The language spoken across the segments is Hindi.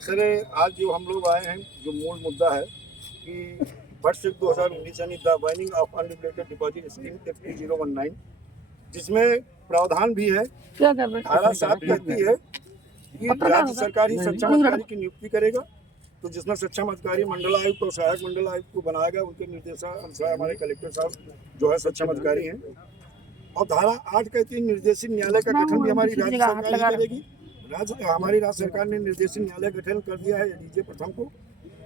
सर आज जो हम लोग आए हैं, जो मूल मुद्दा है कि वर्ष 2019 यानी the whining of unregulated deposit scheme act 2019, जिसमें प्रावधान भी है। धारा 7 कहती है कि राज्य सरकार ही सक्षम अधिकारी की नियुक्ति करेगा, तो जिसमें सक्षम अधिकारी मंडल आयुक्त और सहायक मंडल आयुक्त को बनाएगा। उनके निर्देशानुसार हमारे कलेक्टर साहब जो है सक्षम अधिकारी हैं। और धारा 8 कहती है निर्देशित न्यायालय का गठन भी हमारी राज्य सरकार ही करेगी। हमारी राज्य सरकार ने निर्देशित न्यायालय गठन कर दिया है डीजे प्रथम को।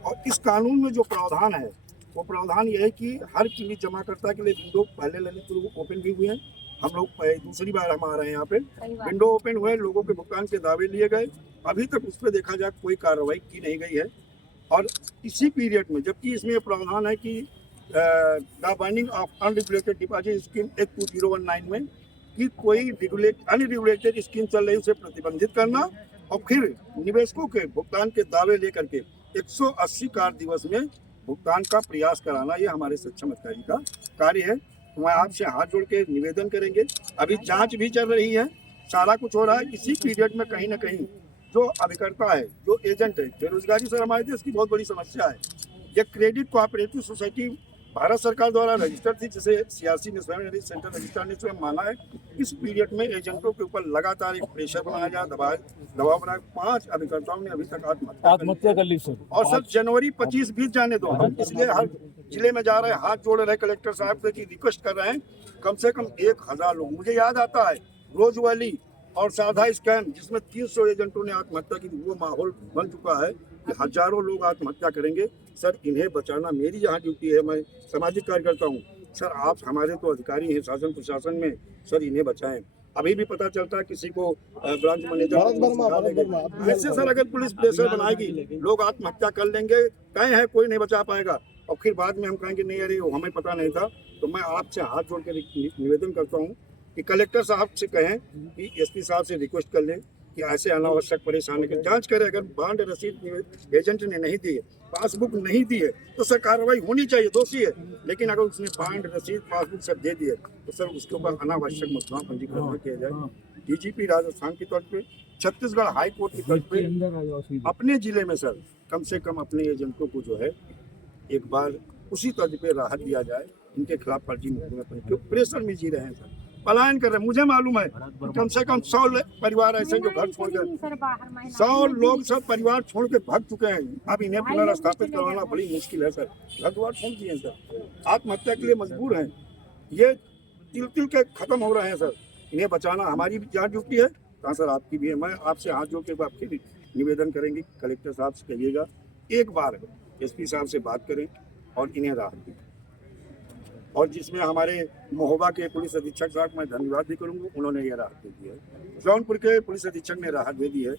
और इस कानून में जो प्रावधान है वो प्रावधान यह है कि हर चिन्हित जमाकर्ता के लिए विंडो पहले ललित पूर्व ओपन भी हुए हैं। हम लोग दूसरी बार हम आ रहे हैं यहाँ पे, विंडो ओपन हुए, लोगों के भुगतान के दावे लिए गए। अभी तक उस पर देखा जाए कोई कार्रवाई की नहीं गई है। और इसी पीरियड में, जबकि इसमें प्रावधान है कि the binding of unregulated deposit scheme act 2019 में कि कोई अनरेगुलेटेड स्कीम चल रही है उसे प्रतिबंधित करना और फिर निवेशकों के भुगतान के दावे लेकर के 180 कार्य दिवस में भुगतान का प्रयास कराना, ये हमारे सक्षम अधिकारी का कार्य है। तो मैं आपसे हाथ जोड़ के निवेदन करेंगे। अभी जांच भी चल रही है, सारा कुछ हो रहा है। इसी पीरियड में कहीं ना कहीं जो अभिकर्ता है, जो एजेंट है, बेरोजगारी सर हमारे देश की बहुत बड़ी समस्या है। ये क्रेडिट कोऑपरेटिव सोसाइटी भारत सरकार द्वारा रजिस्टर्ड थी, जिसे सीआरसी ने स्वयं सेंट्रल रजिस्ट्रार ने स्वयं माना है। इस पीरियड में एजेंटों के ऊपर लगातार एक प्रेशर बनाया जा, दबाव बनाया। 5 अभिकर्ताओं ने अभी तक आत्महत्या कर ली सर। और सर जनवरी 25 बीत जाने दो, हम इसलिए हर जिले में जा रहे हैं, हाथ जोड़ रहे कलेक्टर साहब से कि रिक्वेस्ट कर रहे हैं कम से कम 1000 लोग। मुझे याद आता है रोजवाली और साधा स्कैम जिसमें 300 एजेंटों ने आत्महत्या की, वो माहौल बन चुका है कि हजारों लोग आत्महत्या करेंगे। सर इन्हें बचाना मेरी यहाँ ड्यूटी है, मैं सामाजिक कार्यकर्ता हूँ। सर आप हमारे तो अधिकारी हैं शासन प्रशासन में, सर इन्हें बचाएं। अभी भी पता चलता है किसी को ब्रांच मैनेजर ऐसे सर अगर पुलिस प्रेशर बनाएगी लोग आत्महत्या कर लेंगे, कहीं है कोई नहीं बचा पाएगा। और फिर बाद में हम कहेंगे नहीं अरे हमें पता नहीं था। तो मैं आपसे हाथ जोड़ के निवेदन करता हूँ कि कलेक्टर साहब से कहें कि एसपी साहब से रिक्वेस्ट कर लें कि ऐसे अनावश्यक परेशानी की जांच करें। अगर बांड रसीद एजेंट ने नहीं दी है, पासबुक नहीं दी है, तो सर कार्रवाई होनी चाहिए, दोषी है। लेकिन अगर उसने बांड रसीद पासबुक सब दे दिए तो सर उसके ऊपर अनावश्यक मुकदमा पंजीकरण किया जाए। डीजीपी राजस्थान की तर्ज पे, छत्तीसगढ़ हाई कोर्ट की तर्ज पे अपने जिले में सर कम से कम अपने एजेंटों को जो है एक बार उसी तर्ज पे राहत दिया जाए। इनके खिलाफ फर्जी मुकदमा, प्रेशर में जी रहे हैं सर, पलायन कर रहे हैं। मुझे मालूम है कम से कम 100 परिवार ऐसे जो घर छोड़ गए, 100 लोग सब परिवार छोड़ के भाग चुके हैं। अब इन्हें पुनर्स्थापित करवाना बड़ी मुश्किल है सर। घर द्वार छोड़ दिए सर, आत्महत्या के लिए मजबूर हैं। ये तिल तिल के खत्म हो रहे हैं सर। इन्हें बचाना हमारी भी यहाँ ड्यूटी है, कहाँ सर आपकी भी है। मैं आपसे हाथ जोड़ के आपके भी निवेदन करेंगे, कलेक्टर साहब से कहिएगा एक बार एसपी साहब से बात करें और इन्हें राहत दें। और जिसमें हमारे महोबा के पुलिस अधीक्षक साहब मैं धन्यवाद भी करूंगा, उन्होंने ये राहत दे दी है। जौनपुर के पुलिस अधीक्षक ने राहत दे दी है।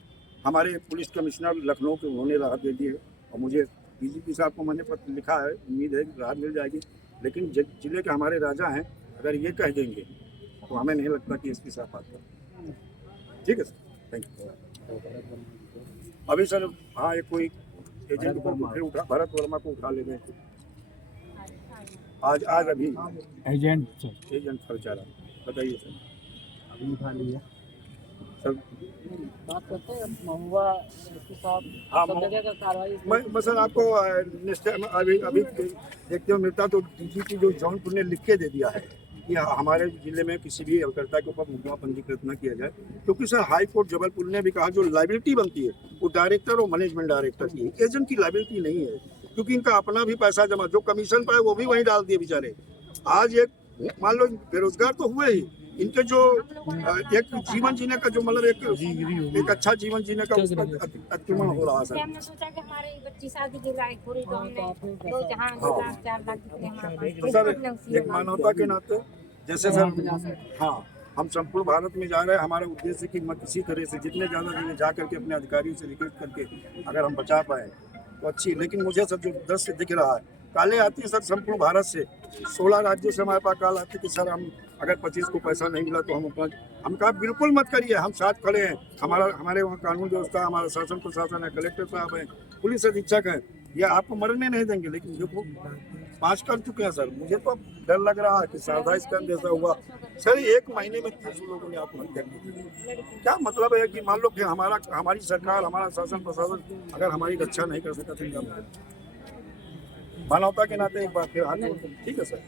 हमारे पुलिस कमिश्नर लखनऊ के उन्होंने राहत दे दी है। और मुझे डीजीपी साहब को मैंने पत्र लिखा है, उम्मीद है कि राहत मिल जाएगी। लेकिन जिले के हमारे राजा हैं, अगर ये कह देंगे तो हमें नहीं लगता कि एसपी साहब बात करें। ठीक है सर, थैंक यू। अभी सर हाँ एक कोई एजेंट को फिर उठा, भरत वर्मा को उठा ले गए आज अभी एजेंट बेचारा, बताइए सर। अभी उठा लिया सर बात करते हैं महुआ साहब। हाँ सब जगह का कार्रवाई मैं सर आपको अभी देखते हो मिलता तो डीजीपी जो जौनपुर ने लिख के दे दिया है कि हमारे जिले में किसी भी अभिकर्ता के ऊपर मुकदमा पंजीकृत न किया जाए। क्योंकि सर हाई कोर्ट जबलपुर ने भी कहा जो लायबिलिटी बनती है वो डायरेक्टर और मैनेजमेंट डायरेक्टर की, एजेंट की लायबिलिटी नहीं है। क्योंकि इनका अपना भी पैसा जमा, जो कमीशन पाए वो भी वहीं डाल दिए बेचारे। आज एक मान लो बेरोजगार तो हुए ही, इनके जो एक जीवन जीने का जो मतलब एक अच्छा जीवन जीने का उसका अतिक्रमण हो रहा है सर। हमने सोचा कि हमारी बच्ची शादी की लायक हो रही तो हमने 2 जहां 2 लाख 4 लाख तो सर एक मानवता के नाते जैसे सर हाँ हम संपूर्ण भारत में जा रहे हैं। हमारा उद्देश्य कि मत इसी तरह से जितने ज़्यादा जगह जा करके अपने अधिकारियों से रिक्वेस्ट करके अगर हम बचा पाए तो अच्छी। लेकिन मुझे सर जो दृश्य दिख रहा है, काले आती है सर संपूर्ण भारत से, 16 राज्यों से हमारे पास काल आती है कि सर हम अगर 25 को पैसा नहीं मिला तो हम कहा बिल्कुल मत करिए, हम साथ खड़े हैं। हमारे वहाँ कानून व्यवस्था, हमारा शासन प्रशासन है, कलेक्टर साहब हैं, पुलिस अधीक्षक हैं, ये आपको मरने नहीं देंगे, लेकिन देखो 5 कर चुके हैं सर। मुझे तो अब डर लग रहा है कि शारदा स्कैम जैसा हुआ सर, 1 महीने में 30 लोगों ने आत्महत्या की। क्या मतलब है कि मान लो कि हमारी सरकार, हमारा शासन प्रशासन अगर हमारी रक्षा नहीं कर सका तो क्या, मानवता के नाते एक बार फिर हाथ जोड़, ठीक है सर।